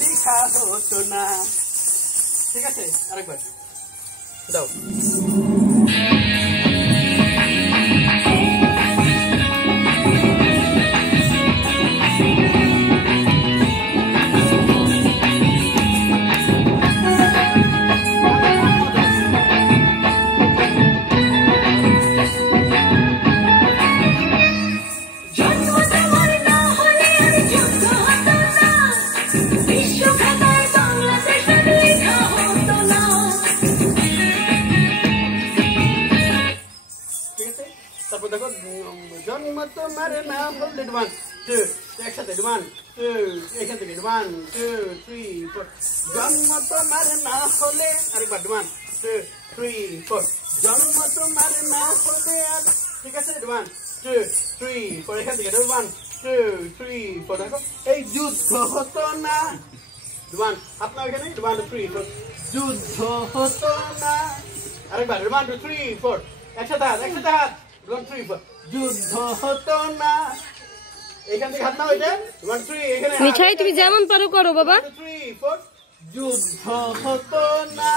লেখা হতো না। ঠিক আছে, আরেকবার দাও। তারপর দেখো জন্ম তোমার না হলে 1 2 একসাথে 1 2 এখান থেকে 1 2 3 4 জন্ম তোমার না হলে আরেকবার 1 2 3 4 জন্ম তোমার না হলে আর ঠিক আছে 1 2 3 4 এখান থেকে 1 2 3 4 দেখো এই যুদ্ধ হতো না 1 আপনার এখানে 1 2 3 4 যুদ্ধ হতো না আরেকবার 1 2 3 4 একসাথে হাত 1 3 4 যুদ্ধ হতো না এখান থেকে হাত নাও এটা 1 3 এখানে মিঠাই তুমি যেমন পারো করো বাবা 1 2 3 4 যুদ্ধ হতো না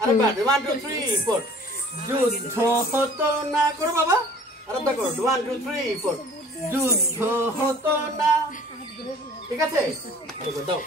আরেকবার 1 2 3 4 যুদ্ধ হতো না করো বাবা আরেকবার করো 1 2 3 4 যুদ্ধ হতো না ঠিক আছে আরেকবার দাও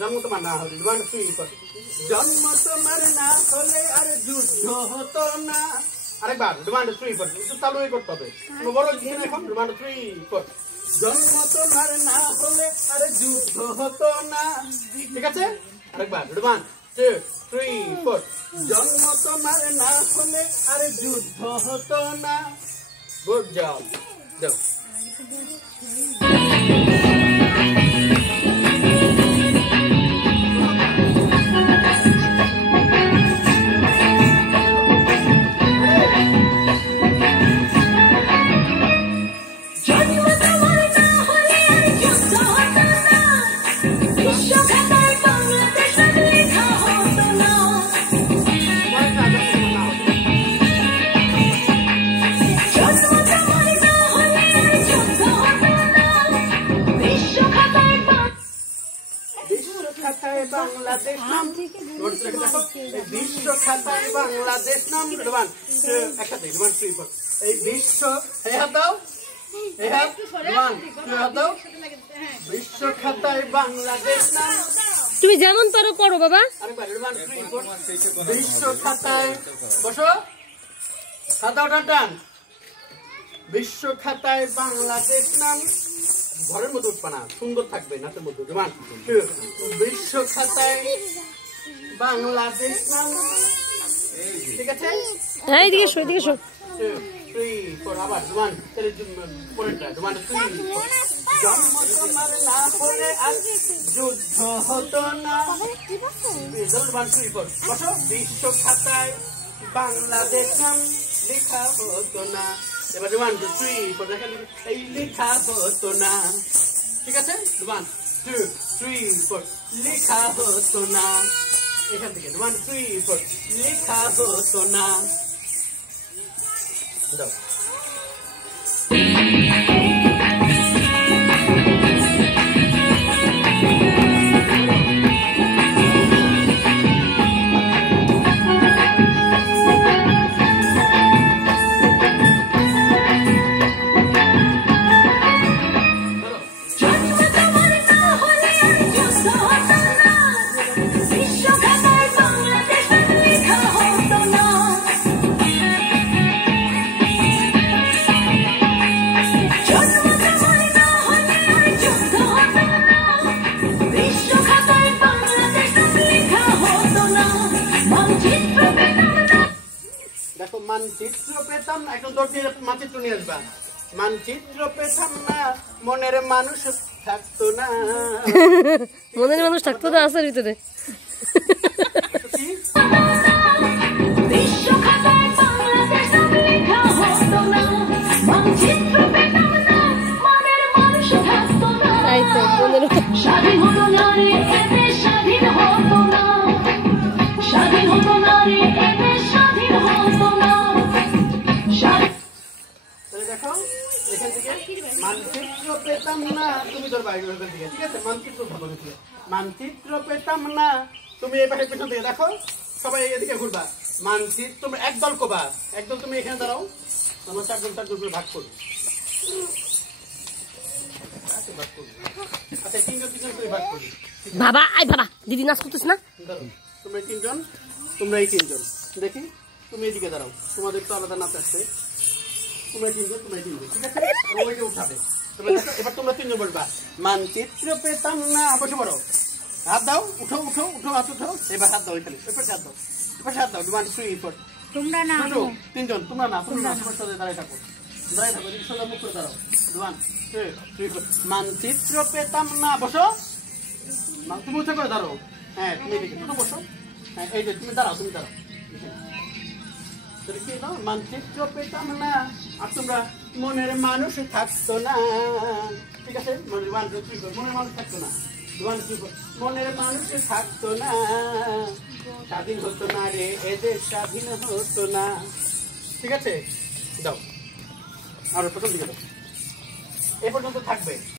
জন্ম তোমার না হলে 1 2 4 জন্ম তোমার না হলে আর যুদ্ধ হতো না আরেকবার 1 2 3 4 একটু চালু করতে হবে বড় দিন এখন 1 2 3 4 জন্ম তোমার না হলে আর যুদ্ধ হতো না ঠিক আছে আরেকবার 1 2 3 4 জন্ম তোমার না হলে আর যুদ্ধ হতো না গুড জব যাও বাংলাদেশ নাম বিশ্ব খাতায় বাংলাদেশ নাম একসাথে 1 3 4 এই বিশ্ব দাও দাও বিশ্ব খাতায় বাংলাদেশ নাম তুমি যেমন পারো করো বাবা আরেকবার 1 3 4 বিশ্ব খাতায় বসো খাতা টান বিশ্ব খাতায় বাংলাদেশ নাম ঘরের মধ্যে উঠপানা সুন্দর থাকবে নাচের মধ্যে বিশ্ব খাতায় বাংলাদেশ নাম ঠিক আছে এইদিকে শো এদিকে শো 3 4 আবার 1 তেরে পরেরটা 1 3 জন্ম তোমার না হলে আর যুদ্ধ হতো না 1 3 4 বসো বিশ্ব খাতায় বাংলাদেশ নাম লেখা হতো না এবার 1 2 3 4 দেখেন এই লেখা হতো না ঠিক আছে 1 2 3 4 লেখা হতো না এখান থেকে 1 3 4 লেখা হতো না দাও মানচিত্র পেতাম না, একদম দৌড় দিয়ে মানচিত্র নিয়ে আসবা। মানচিত্র পেতাম না, মনের মানুষ থাকতো না। মনের মানুষ থাকতো না আসার ভিতরে। কি? তাই তো মনের স্বাধীন হতো না রে এতে স্বাধীন হতো না, স্বাধীন হতো না রে এতে স্বাধীন হতো না। তাহলে দেখো এখান থেকে মানচিত্র পেতাম না, তুমি তোর বাইরে ওখান থেকে, ঠিক আছে? মানচিত্র ভালো দেখো। মানচিত্র পেতাম না, তুমি এই পাশে পেছন থেকে দেখো, সবাই এদিকে ঘুরবা। মানচিত্র তুমি একদল কোবা, একদল তুমি এখানে দাঁড়াও, আমরা চারজন করে ভাগ করবো। আচ্ছা তিনজন করে ভাগ করি। বাবা আই বাবা দিদি নাচ করতেছ না? দাঁড়াও, তোমরা এই তিনজন, তোমরা এই তিনজন, দেখি তুমি এদিকে দাঁড়াও, তোমাদের তো আলাদা নাচ আসছে। তোমরা তিনজন, ঠিক আছে? ওইটা উঠাবে। এবার তোমরা তিনজন বলবা মানচিত্র পেতাম না, বসে পড়ো, হাত দাও, উঠো উঠো উঠো, হাত উঠো, এবার হাত দাও, এখানে এবার হাত দাও, এবার হাত দাও, 1 2 4 তোমরা না তিনজন, তোমরা না, তোমরা তোমার সাথে দাঁড়ায় থাকো, দাঁড়ায় থাকো, এদিকে সোজা মুখ করে দাঁড়াও, 1 2 3 4 মানচিত্র পেতাম না, বসো, তুমি উঠে করে দাঁড়াও, হ্যাঁ তুমি এদিকে দুটো বসো, হ্যাঁ এই যে তুমি দাঁড়াও, তুমি দাঁড়াও, কি না মানচিত্র পেতাম না, আর তোমরা মনের মানুষ থাকতো না, ঠিক আছে? মনের মানুষ মনের মানুষ থাকতো না, মনের মানুষ থাকতো না, স্বাধীন হতো না রে এদের স্বাধীন হতো না, ঠিক আছে? দাও আর প্রথম দিকে দাও, এ পর্যন্ত থাকবে।